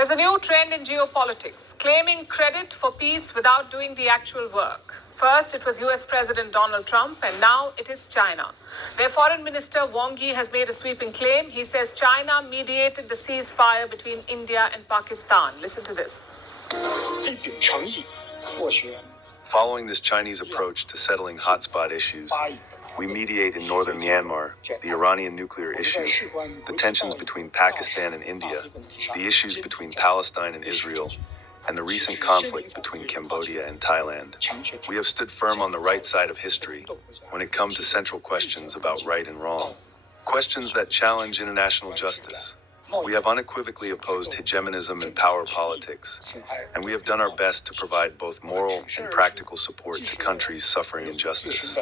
There's a new trend in geopolitics, claiming credit for peace without doing the actual work. First, it was US President Donald Trump, and now it is China. Their foreign minister Wang Yi has made a sweeping claim. He says China mediated the ceasefire between India and Pakistan. Listen to this. Following this Chinese approach to settling hotspot issues, we mediate in northern Myanmar, the Iranian nuclear issue, the tensions between Pakistan and India, the issues between Palestine and Israel, and the recent conflict between Cambodia and Thailand. We have stood firm on the right side of history when it comes to central questions about right and wrong, questions that challenge international justice. We have unequivocally opposed hegemonism and power politics, and we have done our best to provide both moral and practical support to countries suffering injustice.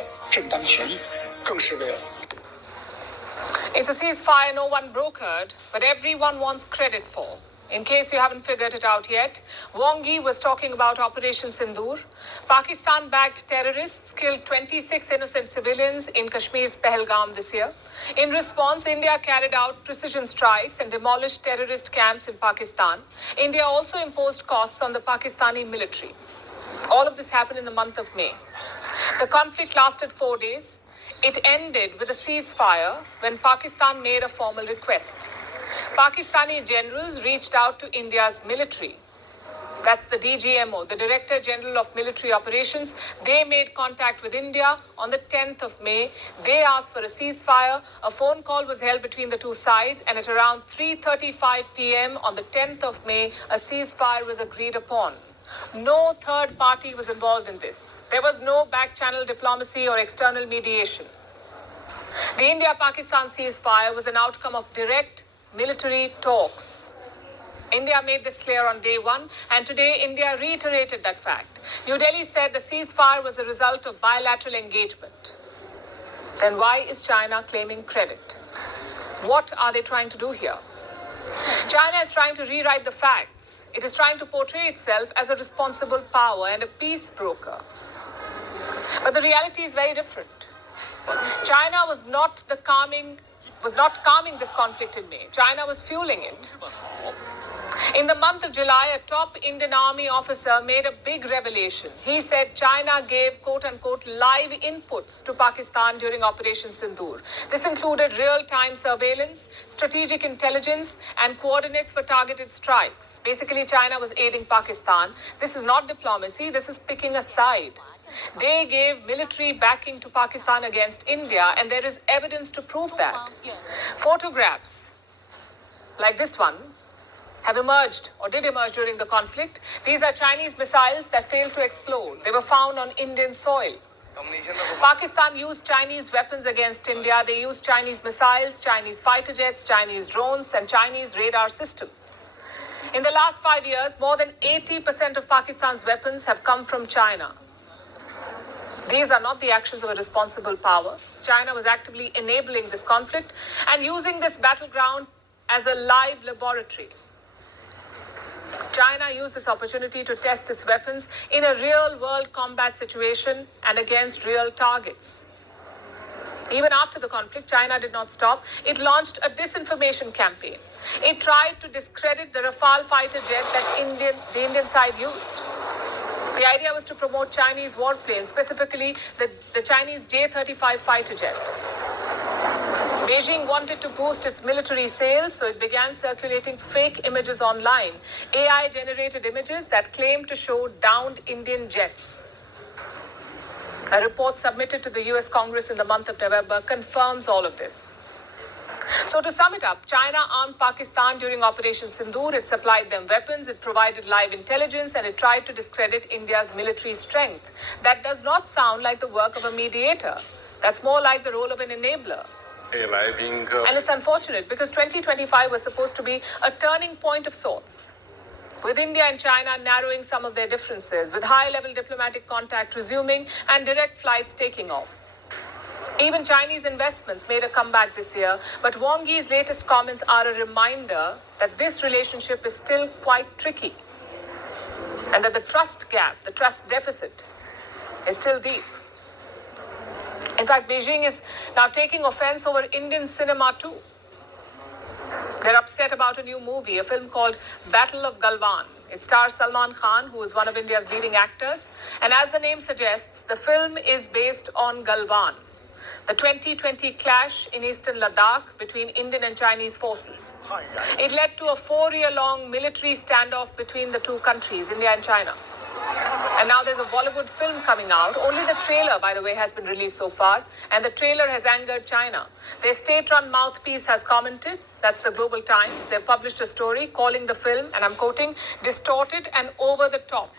It's a ceasefire no one brokered, but everyone wants credit for. In case you haven't figured it out yet, Wang Yi was talking about Operation Sindoor. Pakistan-backed terrorists killed 26 innocent civilians in Kashmir's Pahalgam this year. In response, India carried out precision strikes and demolished terrorist camps in Pakistan. India also imposed costs on the Pakistani military. All of this happened in the month of May. The conflict lasted 4 days. It ended with a ceasefire when Pakistan made a formal request. Pakistani generals reached out to India's military. That's the DGMO, the Director General of Military Operations. They made contact with India on the 10th of May. They asked for a ceasefire. A phone call was held between the two sides, and at around 3:35 p.m. on the 10th of May, a ceasefire was agreed upon. No third party was involved in this. There was no back-channel diplomacy or external mediation. The India-Pakistan ceasefire was an outcome of direct military talks. India made this clear on day one, and today India reiterated that fact. New Delhi said the ceasefire was a result of bilateral engagement. Then why is China claiming credit? What are they trying to do here? China is trying to rewrite the facts. It is trying to portray itself as a responsible power and a peace broker. But the reality is very different. China was not calming this conflict in May. China was fueling it. In the month of July, a top Indian Army officer made a big revelation. He said China gave quote-unquote live inputs to Pakistan during Operation Sindoor. This included real-time surveillance, strategic intelligence, and coordinates for targeted strikes. Basically, China was aiding Pakistan. This is not diplomacy. This is picking a side. They gave military backing to Pakistan against India, and there is evidence to prove that. Photographs like this one have emerged or did emerge during the conflict. These are Chinese missiles that failed to explode. They were found on Indian soil. Pakistan used Chinese weapons against India. They used Chinese missiles, Chinese fighter jets, Chinese drones, and Chinese radar systems. In the last 5 years, more than 80% of Pakistan's weapons have come from China. These are not the actions of a responsible power. China was actively enabling this conflict and using this battleground as a live laboratory. China used this opportunity to test its weapons in a real-world combat situation and against real targets. Even after the conflict, China did not stop. It launched a disinformation campaign. It tried to discredit the Rafale fighter jet that the Indian side used. The idea was to promote Chinese warplanes, specifically the Chinese J-35 fighter jet. Beijing wanted to boost its military sales, so it began circulating fake images online, AI-generated images that claimed to show downed Indian jets. A report submitted to the US Congress in the month of November confirms all of this. So to sum it up, China armed Pakistan during Operation Sindoor. It supplied them weapons, it provided live intelligence, and it tried to discredit India's military strength. That does not sound like the work of a mediator. That's more like the role of an enabler. And it's unfortunate because 2025 was supposed to be a turning point of sorts, with India and China narrowing some of their differences, with high-level diplomatic contact resuming and direct flights taking off. Even Chinese investments made a comeback this year, but Wang Yi's latest comments are a reminder that this relationship is still quite tricky and that the trust gap, the trust deficit, is still deep. In fact, Beijing is now taking offense over Indian cinema too. They're upset about a new movie, a film called Battle of Galwan. It stars Salman Khan, who is one of India's leading actors. And as the name suggests, the film is based on Galwan, the 2020 clash in eastern Ladakh between Indian and Chinese forces. It led to a 4-year-long military standoff between the two countries, India and China. And now there's a Bollywood film coming out. Only the trailer, by the way, has been released so far. And the trailer has angered China. Their state-run mouthpiece has commented, that's the Global Times. They've published a story calling the film, and I'm quoting, distorted and over the top.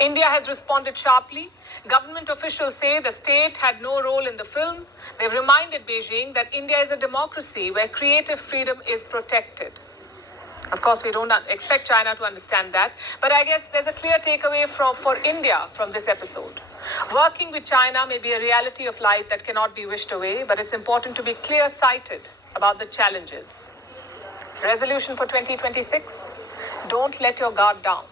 India has responded sharply. Government officials say the state had no role in the film. They've reminded Beijing that India is a democracy where creative freedom is protected. Of course, we don't expect China to understand that, but I guess there's a clear takeaway for India from this episode. Working with China may be a reality of life that cannot be wished away, but it's important to be clear-sighted about the challenges. Resolution for 2026: don't let your guard down.